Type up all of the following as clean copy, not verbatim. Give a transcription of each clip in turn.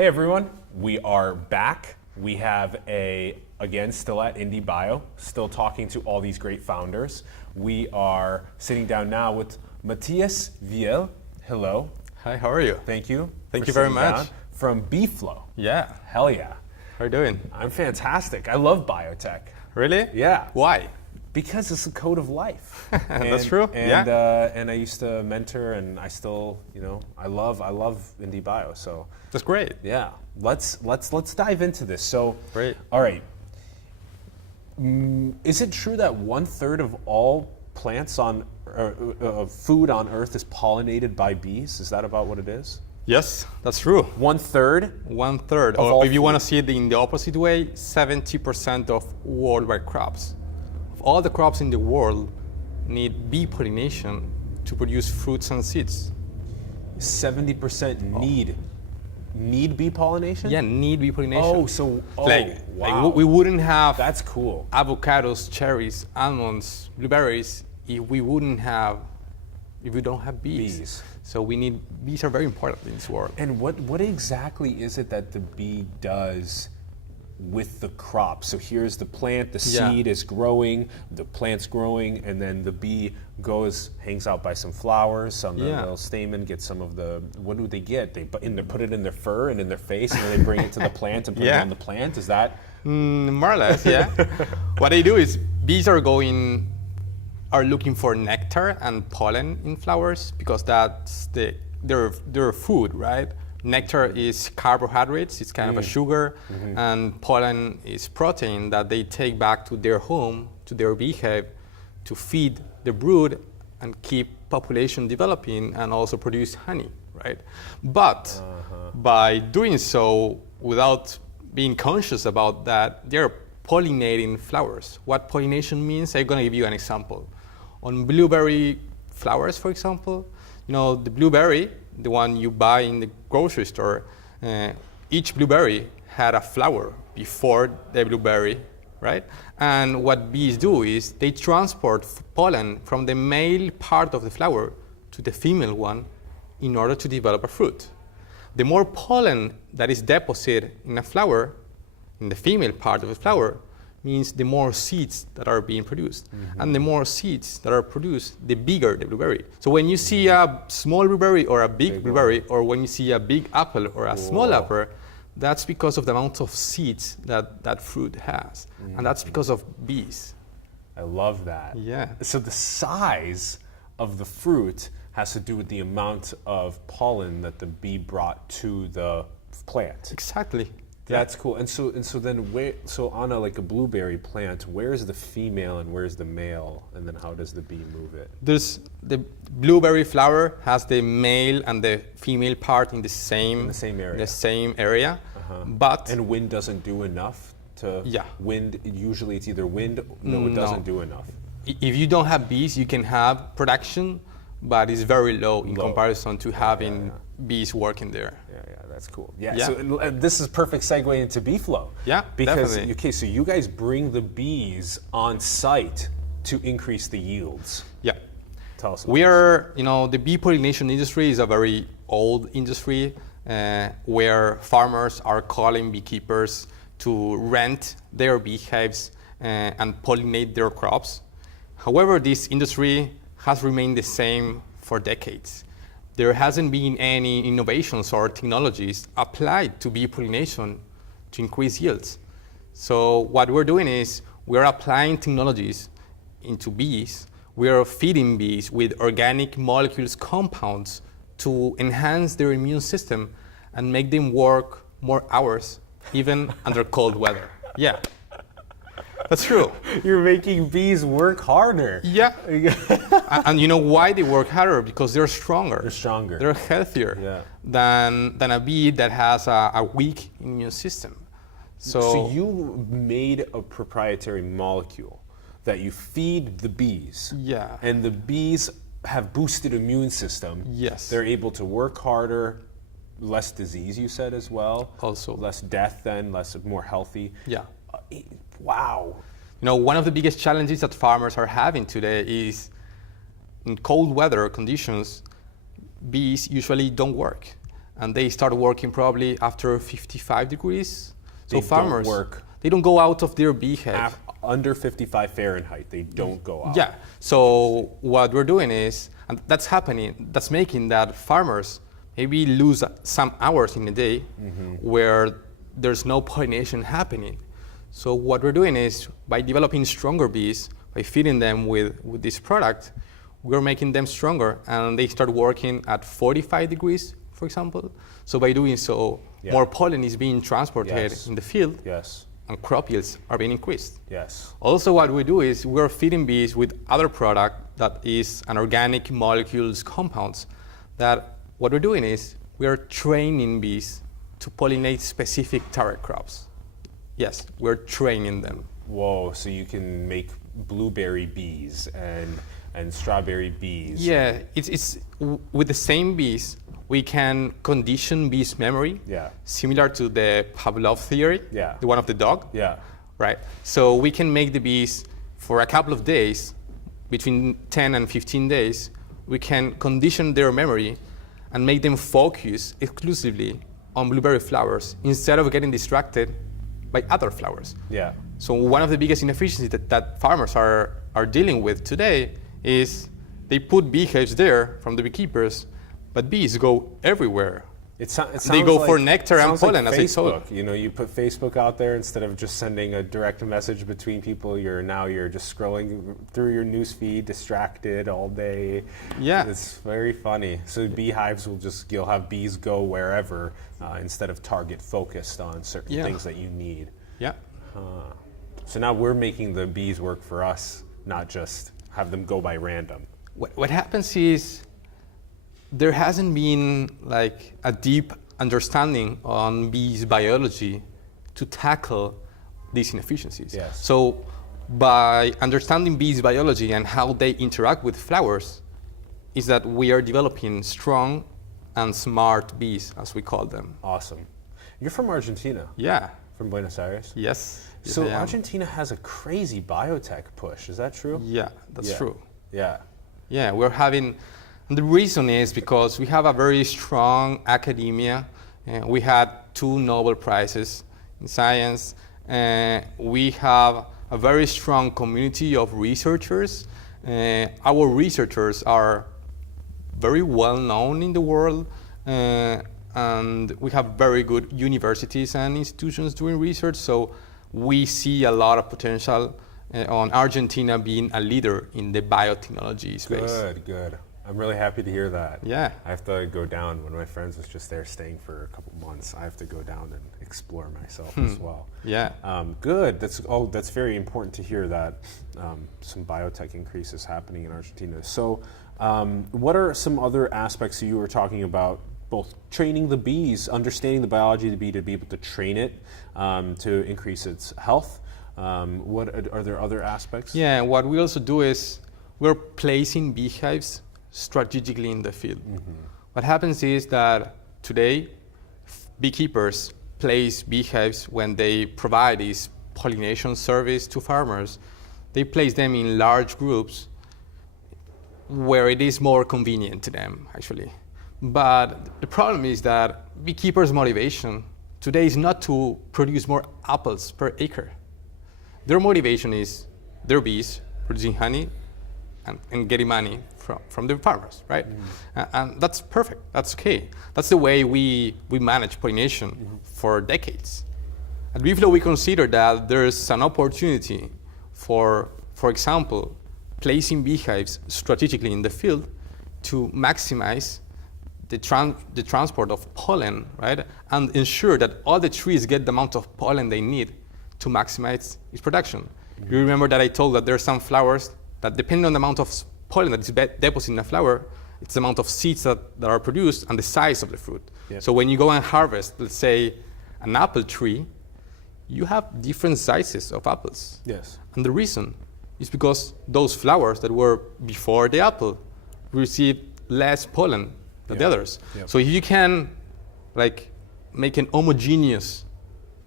Hey everyone, we are back. We have again, still at Indie Bio, still talking to all these great founders. We are sitting down now with Matias Viel. Hello. Hi, how are you? Thank you. Thank you very much. From Beeflow. Yeah. Hell yeah. How are you doing? I'm fantastic. I love biotech. Really? Yeah. Why? Because it's a code of life. That's true. And I used to mentor, and I still, I love Indie Bio. So that's great. Yeah. Let's dive into this. So, great. All right. Is it true that 1/3 of all plants food on Earth is pollinated by bees? Is that about what it is? Yes, that's true. 1/3. 1/3. Or if you want to see it in the opposite way, 70% of worldwide crops. All the crops in the world need bee pollination to produce fruits and seeds. 70% need bee pollination? Yeah, need bee pollination. Wow. We wouldn't have that's cool. Avocados, cherries, almonds, blueberries if we don't have bees. So bees are very important in this world. And what exactly is it that the bee does with the crop? So here's the plant, the seed is growing, the plant's growing, and then the bee hangs out by some flowers, the little stamen, gets some of the, what do they get? They put it in their fur and in their face, and then they bring it to the plant and put it on the plant. Is that? More or less, yeah. What they do is bees are looking for nectar and pollen in flowers because that's their food, right? Nectar is carbohydrates, it's kind of a sugar, and pollen is protein that they take back to their home, to their beehive, to feed the brood and keep population developing and also produce honey, right? But by doing so, without being conscious about that, they're pollinating flowers. What pollination means, I'm gonna give you an example. On blueberry flowers, for example, the blueberry, the one you buy in the grocery store, each blueberry had a flower before the blueberry, right? And what bees do is they transport pollen from the male part of the flower to the female one in order to develop a fruit. The more pollen that is deposited in a flower, in the female part of the flower, means the more seeds that are being produced. And the more seeds that are produced, the bigger the blueberry. So when you see a small blueberry or a big blueberry, or when you see a big apple or a small apple, that's because of the amount of seeds that fruit has. And that's because of bees. I love that. Yeah. So the size of the fruit has to do with the amount of pollen that the bee brought to the plant. Exactly. That's cool. And so then on a blueberry plant, where's the female and where's the male, and then how does the bee move it? There's the blueberry flower has the male and the female part in the same area. And wind doesn't do enough to wind. Usually it's either wind. No, it doesn't do enough. If you don't have bees, you can have production, but it's very low in comparison to having bees working there. Yeah, that's cool. Yeah. So this is perfect segue into Beeflow. Yeah, because definitely. So you guys bring the bees on site to increase the yields. Yeah. Tell us. We are, the bee pollination industry is a very old industry where farmers are calling beekeepers to rent their beehives and pollinate their crops. However, this industry has remained the same for decades. There hasn't been any innovations or technologies applied to bee pollination to increase yields. So what we're doing is we're applying technologies into bees. We are feeding bees with organic molecules compounds to enhance their immune system and make them work more hours, even under cold weather. Yeah. That's true. You're making bees work harder. Yeah. And you know why they work harder? Because they're stronger. They're stronger. They're healthier than a bee that has a weak immune system. So you made a proprietary molecule that you feed the bees. Yeah. And the bees have boosted immune system. Yes. They're able to work harder, less disease, you said as well. Also. Less death then, more healthy. Yeah. Wow. One of the biggest challenges that farmers are having today is in cold weather conditions, bees usually don't work. and they start working probably after 55 degrees. So They farmers, don't work they don't go out of their beehive. under 55 Fahrenheit. They don't go out. Yeah. So what we're doing is, and that's happening, that's making that farmers maybe lose some hours in a day where there's no pollination happening. So what we're doing is, by developing stronger bees, by feeding them with this product, we're making them stronger, and they start working at 45 degrees, for example. So by doing so, more pollen is being transported in the field, and crop yields are being increased. Also, what we do is we're feeding bees with other product that is an organic molecules compounds. That what we're doing is we're training bees to pollinate specific target crops. Yes, we're training them. Whoa! So you can make blueberry bees and strawberry bees. Yeah, it's with the same bees. We can condition bees' memory, similar to the Pavlov theory, the one of the dog. Right. So we can make the bees for a couple of days, between 10 and 15 days. We can condition their memory and make them focus exclusively on blueberry flowers instead of getting distracted by other flowers. So one of the biggest inefficiencies that farmers are dealing with today is they put beehives there from the beekeepers, but bees go everywhere. They go for nectar and pollen, like as I told. You know, you put Facebook out there instead of just sending a direct message between people. You're just scrolling through your news feed, distracted all day. It's very funny. So beehives you'll have bees go wherever instead of target focused on certain things that you need. So now we're making the bees work for us, not just have them go by random. What happens is, there hasn't been like a deep understanding on bees biology to tackle these inefficiencies. So by understanding bees biology and how they interact with flowers, is that we are developing strong and smart bees, as we call them. Awesome. You're from Argentina? From Buenos Aires? Yes. So Argentina has a crazy biotech push, is that true? That's true. We're having, and the reason is because we have a very strong academia. We had 2 Nobel Prizes in science. We have a very strong community of researchers. Our researchers are very well known in the world, and we have very good universities and institutions doing research. So we see a lot of potential on Argentina being a leader in the biotechnology space. Good. I'm really happy to hear that. I have to go down. When my friends was just there staying for a couple months, I have to go down and explore myself as well. Good. That's very important to hear that some biotech increases happening in Argentina. So what are some other aspects you were talking about, both training the bees, understanding the biology of the bee to be able to train it to increase its health? What are there other aspects? What we also do is we're placing beehives strategically in the field. What happens is that today, beekeepers place beehives when they provide this pollination service to farmers. They place them in large groups where it is more convenient to them, actually. But the problem is that beekeepers' motivation today is not to produce more apples per acre. Their motivation is their bees producing honey and getting money from the farmers, right? And that's perfect. That's okay. That's the way we manage pollination for decades. At Beeflow, we consider that there's an opportunity for example, placing beehives strategically in the field to maximize the transport of pollen, right? And ensure that all the trees get the amount of pollen they need to maximize its production. You remember that I told that there are some flowers that, depending on the amount of pollen that is deposited in a flower, it's the amount of seeds that are produced and the size of the fruit. So when you go and harvest, let's say, an apple tree, you have different sizes of apples. And the reason is because those flowers that were before the apple received less pollen than the others. So if you can make an homogeneous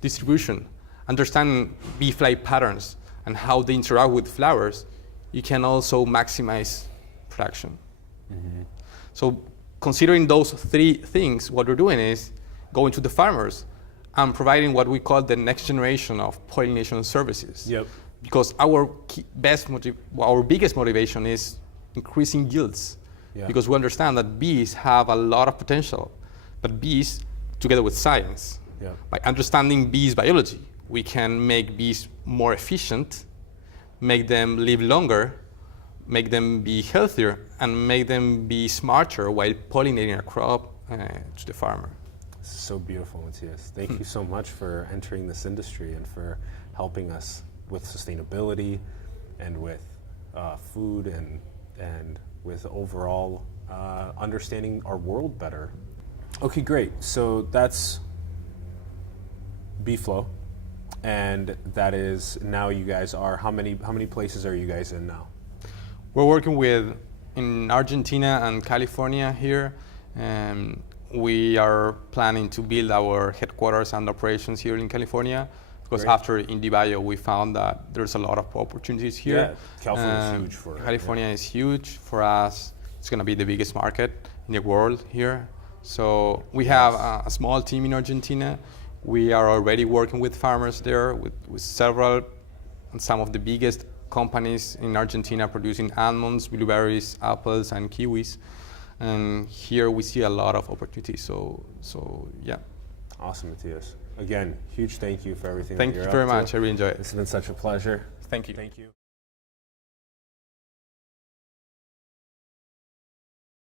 distribution, understand bee flight patterns and how they interact with flowers, you can also maximize production. So considering those three things, what we're doing is going to the farmers and providing what we call the next generation of pollination services. Yep. Because our our biggest motivation is increasing yields. Yeah. Because we understand that bees have a lot of potential, but bees, together with science, Yeah. by understanding bees biology, we can make bees more efficient, make them live longer, make them be healthier, and make them be smarter while pollinating a crop to the farmer. So beautiful, Matias. Thank you so much for entering this industry and for helping us with sustainability and with food and with overall understanding our world better. Okay, great. So that's Beeflow, and that is now you guys are how many places are you guys in now? We're working in Argentina and California here. We are planning to build our headquarters and operations here in California, because Great. after IndieBio we found that there's a lot of opportunities here. Yeah, California is huge for it. California is huge for us. It's going to be the biggest market in the world here. So we have a small team in Argentina. We are already working with farmers there, with several and some of the biggest companies in Argentina producing almonds, blueberries, apples, and kiwis. And here we see a lot of opportunities. So yeah. Awesome, Matias. Again, huge thank you for everything. Thank that you're you very up to. much. I really enjoyed it. It's been such a pleasure. Thank you. Thank you.